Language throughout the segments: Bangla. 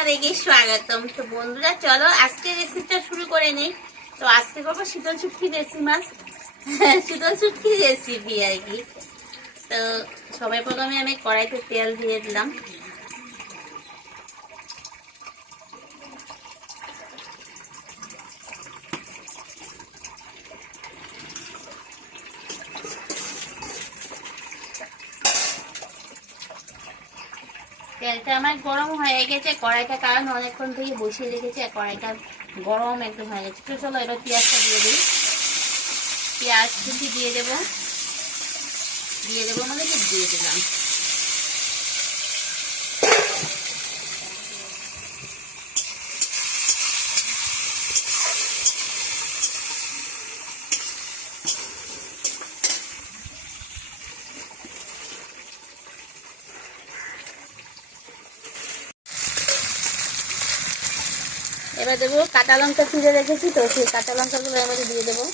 তোমাদেরকে স্বাগতম। তো বন্ধুরা চলো আজকে রেসিপিটা শুরু করে নেই। তো আজকে করবো শীতল শুটকি দেশি মাছ, শীতল শুটকি রেসিপি আর কি। তো সবাই প্রথমে আমি কড়াইতে তেল দিয়ে দিলাম। তেলটা আমার গরম হয়ে গেছে, কড়াইটা কারণ অনেকক্ষণ থেকে বসিয়ে রেখেছি, কড়াইটা গরম একদম হয়ে গেছে। তো চলো এবার পেঁয়াজটা দিয়ে দিই। পেঁয়াজ কুচি দিয়ে দেবো মানে কি দিয়ে দিলাম। এবার দেবো কাঁচা লঙ্কা চিড়ে রেখেছি, তো সেই কাঁচা লঙ্কাগুলো এর মধ্যে দিয়ে দেবো।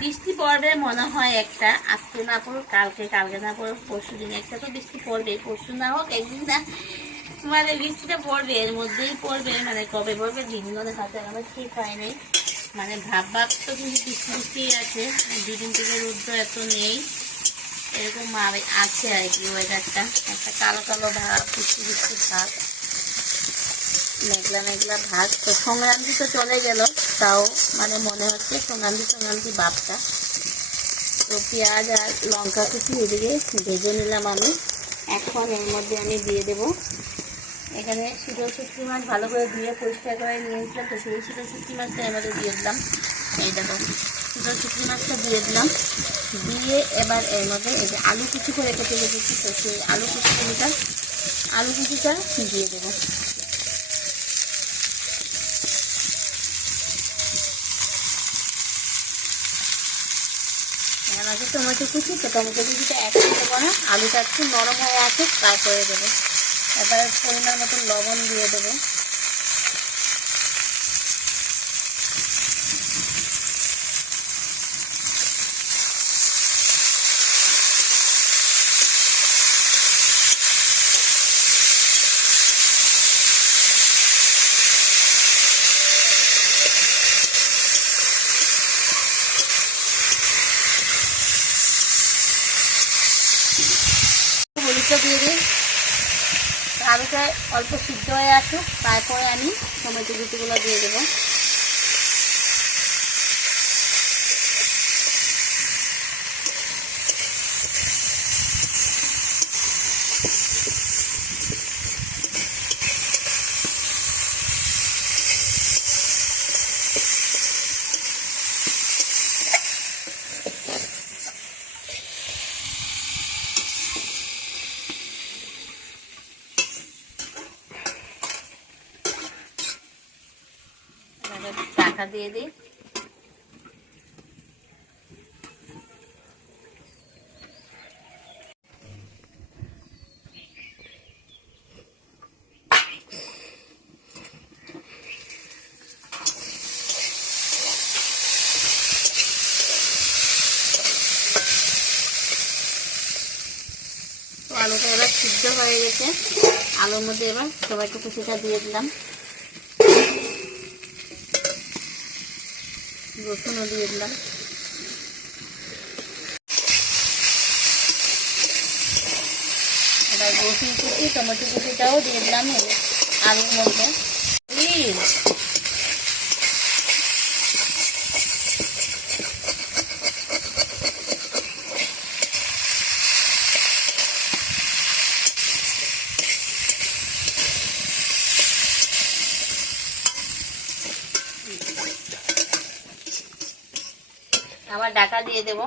বৃষ্টি পড়বে মনে হয় একটা, আজকে না পড়ুক কালকে না পড়ুক পরশু দিন একটা তো বৃষ্টি পড়বে, পরশু না হোক একদিন না মানে বৃষ্টিটা পড়বে, এর মধ্যেই পড়বে। মানে কবে পড়বে দিনগুলো হাতে আমার ঠিক হয় নাই, মানে ভাব তো কিন্তু বৃষ্টি বৃষ্টি আছে, দুদিন থেকে রোদ্র এত নেই, এরকম আছে আর কি ওয়েদারটা। একটা কালো কালো ভাব, বৃষ্টি বৃষ্টি ভাব, মেঘলা মেঘলা ভাব। তো সংক্রান্তি তো চলে গেল, তাও মানে মনে হচ্ছে সংক্রান্তি ভাবটা। তো পেঁয়াজ আর লঙ্কা কুচি এদিকে ভেজে নিলাম আমি। এখন এর মধ্যে আমি দিয়ে দেব, এখানে শীতল শুটকি মাছ ভালো করে ধুয়ে পরিষ্কার করে নিয়েছিলাম, তো সেই শীতল শুটকি মাছটা এর মধ্যে দিয়ে দিলাম। এই দেখো শীতল শুটকি মাছটা দিয়ে দিলাম, দিয়ে এবার এর মধ্যে এই যে আলু কুচি করে কেটে রেখেছি, তো সেই আলু কুচিটা দিয়ে দেবো। আছে টমেটো কুচি, তো টমেটো কুচিটা একটু দেবো না, আলুটা একটু নরম হয়ে আছে তারপরে দেবো। এবার পরিমাণ মতো লবণ দিয়ে দেবো। হলুদটা দিয়ে দিই, আলুটা অল্প সিদ্ধ হয়ে আসুক, তারপরে আমি টমেটো কুচিগুলো দিয়ে দেবো। ঢাকা দিয়ে দিই। তো আলুটা এবার সিদ্ধ হয়ে গেছে, আলুর মধ্যে এবার টমেটো কুচিটা দিয়ে দিলাম, রসুনও দিয়ে দিলাম। এবার রসুন কুচি টমেটো কুচিটাও দিয়ে দিলাম আলুর মধ্যে। আবার ঢাকা দিয়ে দেবো।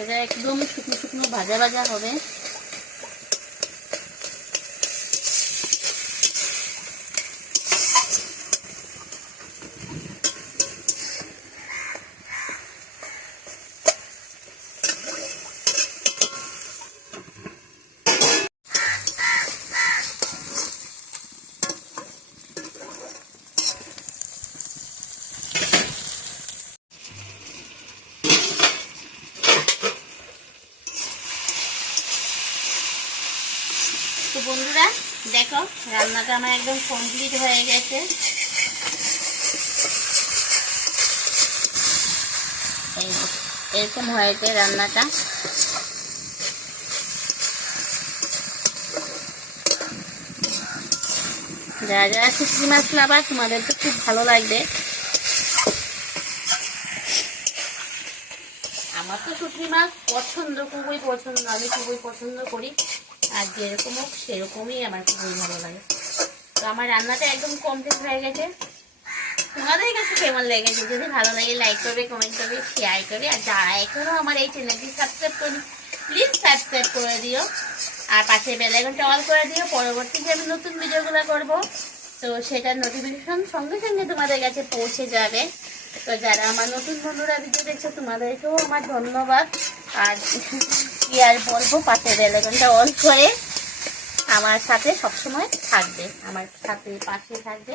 এটা একদম শুকনো শুকনো ভাজা ভাজা হবে। তো বন্ধুরা দেখো রান্নাটা আমার একদম কমপ্লিট হয়ে গেছে। এরকম হয়েছে রান্নাটা। যারা যারা শুটকি মাছ লাভার তোমাদের তো খুব ভালো লাগবে। আমার তো শুটকি মাছ পছন্দ, খুবই পছন্দ, আমি খুবই পছন্দ করি। আর যেরকম হোক সেরকমই আমার খুবই ভালো লাগে। তো আমার রান্নাটা একদম কমপ্লিট হয়ে গেছে। তোমাদের কাছে কেমন লেগেছে? যদি ভালো লাগে লাইক করবে, কমেন্ট করবে, শেয়ার করবে। আর যারা এখনো আমার এই চ্যানেলটি সাবস্ক্রাইব করি প্লিজ সাবস্ক্রাইব করে দিও। আর পাশে বেল আইকনটা অল করে দিও। পরবর্তী যে আমি নতুন ভিডিওগুলো করব তো সেটার নোটিফিকেশন সঙ্গে সঙ্গে তোমাদের কাছে পৌঁছে যাবে। তো যারা আমার নতুন বন্ধুরা ভিডিও দেখছো তোমাদেরকেও আমার ধন্যবাদ। আর কি আর বলবো, পাশে বেল আইকনটা অন করে আমার সাথে সবসময় থাকবে, আমার সাথে পাশে থাকবে,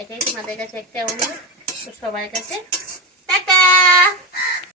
এটাই তোমাদের কাছে একটা অনুরোধ। তো সবার কাছে টাটা।